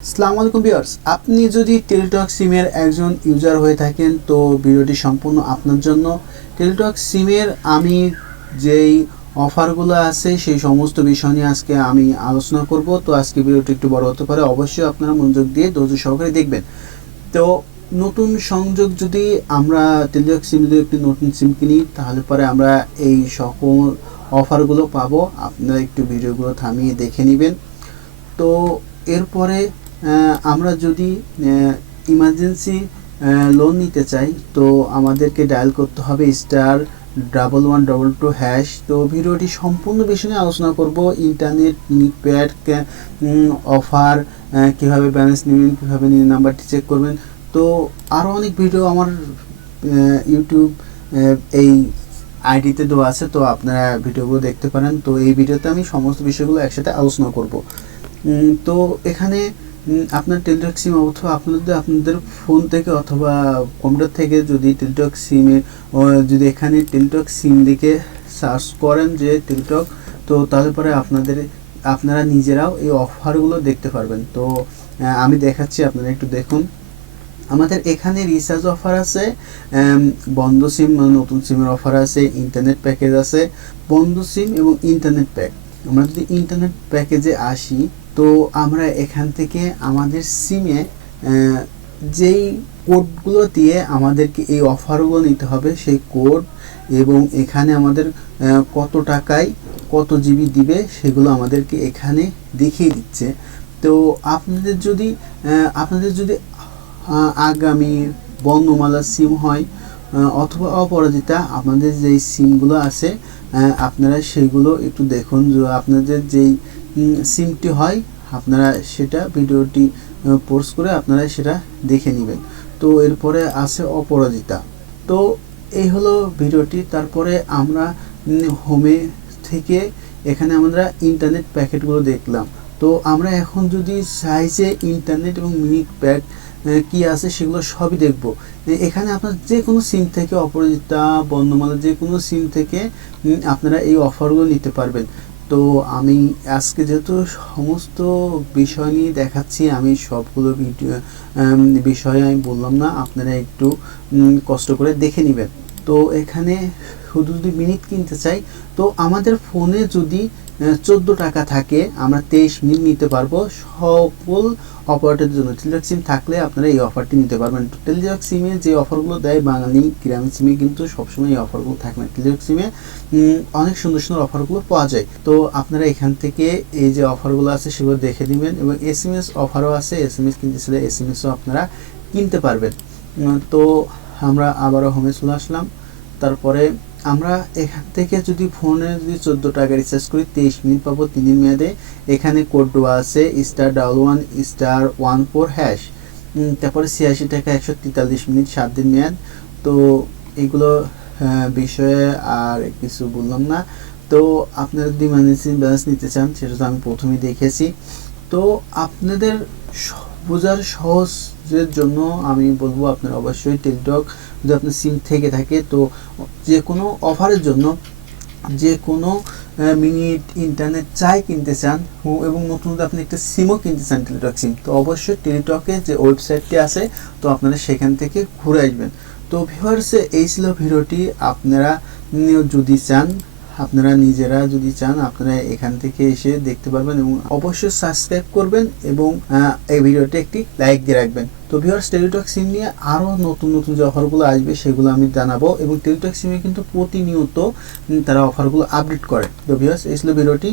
আসসালামু আলাইকুম ভিউয়ার্স, আপনি যদি টেলিটক সিমের একজন ইউজার হয়ে থাকেন তো ভিডিওটি সম্পূর্ণ আপনার জন্য। টেলিটক সিমের আমি যেই অফারগুলো আছে সেই সমস্ত বিষয় নিয়ে আজকে আমি আলোচনা করব। তো আজকে ভিডিওটি একটু বড় হতে পারে, অবশ্যই আপনারা মনোযোগ দিয়ে ধৈর্য সহকারে দেখবেন। তো নতুন সংযোগ যদি আমরা টেলিটক সিম যদি একটি নতুন সিম কিনি তাহলে পরে আমরা এই সকল অফারগুলো পাবো। আপনারা একটু ভিডিওগুলো থামিয়ে দেখে নেবেন। তো এরপরে আমরা যদি ইমার্জেন্সি লোন নিতে চাই তো আমাদেরকে ডায়াল করতে হবে *1122#। তো ভিডিওটি সম্পূর্ণ বিষয় নিয়ে আলোচনা করব। ইন্টারনেট প্যাক অফার, কীভাবে ব্যালেন্স নেবেন, কীভাবে নাম্বারটি চেক করবেন। তো আরও অনেক ভিডিও আমার ইউটিউব এই আইডিতে দেওয়া আছে, তো আপনারা ভিডিওগুলো দেখতে পারেন। তো এই ভিডিওতে আমি সমস্ত বিষয়গুলো একসাথে আলোচনা করব। তো এখানে আপনার টেলিটক সিম অথবা আপনাদের ফোন থেকে অথবা কম্পিউটার থেকে যদি টেলিটক সিমে যদি এখানে টেলিটক সিম লিখে সার্চ করেন যে টেলিটক, তো তাহলে পরে আপনারা নিজেরাও এই অফারগুলো দেখতে পারবেন। তো আমি দেখাচ্ছি, আপনারা একটু দেখুন। আমাদের এখানে রিচার্জ অফার আছে, বন্ধ সিম নতুন সিমের অফার আছে, ইন্টারনেট প্যাকেজ আছে, বন্ধ সিম এবং ইন্টারনেট প্যাক। আমরা যদি ইন্টারনেট প্যাকেজে আসি তো আমরা এখান থেকে আমাদের সিমে যেই কোডগুলো দিয়ে আমাদেরকে এই অফারগুলো নিতে হবে সেই কোড এবং এখানে আমাদের কত টাকায় কত জিবি দিবে সেগুলো আমাদেরকে এখানে দেখিয়ে দিচ্ছে। তো আপনাদের যদি আগামী বর্ণমালা সিম হয় অথবা অপরাজিতা, আপনাদের যেই সিমগুলো আছে আপনারা সেগুলো একটু দেখুন। যে আপনাদের যেই সিমটি হয় আপনারা সেটা ভিডিওটি পোস্ট করে আপনারা সেটা দেখে নেবেন। তো এরপরে আছে অপরাজিতা। তো এই হলো ভিডিওটি। তারপরে আমরা হোমে থেকে এখানে আমরা ইন্টারনেট প্যাকেটগুলো দেখলাম। তো আমরা এখন যদি চাই যে ইন্টারনেট এবং মিনিট প্যাক কি আছে সেগুলো সবই দেখব। এখানে আপনার যে কোনো সিম থেকে, অপরাজিতা, বর্ণমালা, যে কোনো সিম থেকে আপনারা এই অফারগুলো নিতে পারবেন। তো আমি আজকে যেহেতু সমস্ত বিষয় নিয়ে দেখাচ্ছি, আমি সবগুলো বিষয়ে আমি বললাম না, আপনারা একটু কষ্ট করে দেখে নেবেন। তো এখানে শুধু যদি মিনিট কিনতে চাই তো আমাদের ফোনে যদি 14 টাকা থাকে আমরা 23 মিনিট নিতে পারবো সকল অপারেটরের জন্য। টেলিটক সিম থাকলে আপনারা এই অফারটি নিতে পারবেন। টেলিটক সিমে যে অফারগুলো দেয় বাঙালি গ্রামীণ সিমে কিন্তু সবসময় এই অফারগুলো থাকে না। টেলিটক সিমে অনেক সুন্দর সুন্দর অফারগুলো পাওয়া যায়। তো আপনারা এখান থেকে এই যে অফারগুলো আছে সেগুলো দেখে দিবেন এবং SMS অফারও আছে, SMS কিনতে চাইলে SMSও আপনারা কিনতে পারবেন। তো আমরা আবারও হোমে চলে আসলাম। তারপরে আমরা এখান থেকে যদি ফোনে যদি 14 টাকা রিচার্জ করি 23 মিনিট পাবো 3 দিন মেয়াদে। এখানে কোড দেওয়া আছে *11*14#। তারপরে 86 টাকা 143 মিনিট 7 দিন মেয়াদ। তো এগুলো বিষয়ে আর কিছু বললাম না। তো আপনারা যদি ইমার্জেন্সি ব্যালেন্স নিতে চান সেটা তো আমি প্রথমেই দেখেছি। তো আপনাদের বোঝার সহজের জন্য আমি বলবো আপনারা অবশ্যই টেলিটক যদি আপনার সিম থেকে থাকে তো যে কোনো অফারের জন্য যে কোনো মিনিট ইন্টারনেট চাই কিনতে চান এবং নতুন যদি আপনি একটা সিমও কিনতে চান টেলিটক সিম, তো অবশ্যই টেলিটকে যে ওয়েবসাইটটি আছে তো আপনারা সেখান থেকে ঘুরে আসবেন। তো ভিউয়ার্স, এই ছিল ভিডিওটি। আপনারা যদি চান, আপনারা নিজেরা যদি চান আপনারা এখান থেকে এসে দেখতে পারবেন এবং অবশ্যই সাবস্ক্রাইব করবেন এবং এই ভিডিওটি একটি লাইক দিয়ে রাখবেন। তো ভিউয়ার্স, টেলিটক সিম নিয়ে আরও নতুন নতুন যে অফারগুলো আসবে সেগুলো আমি জানাবো এবং টেলিটক সিমে কিন্তু প্রতিনিয়ত তারা অফারগুলো আপডেট করে। তো ভিউয়ার্স, এই ছিল ভিডিওটি।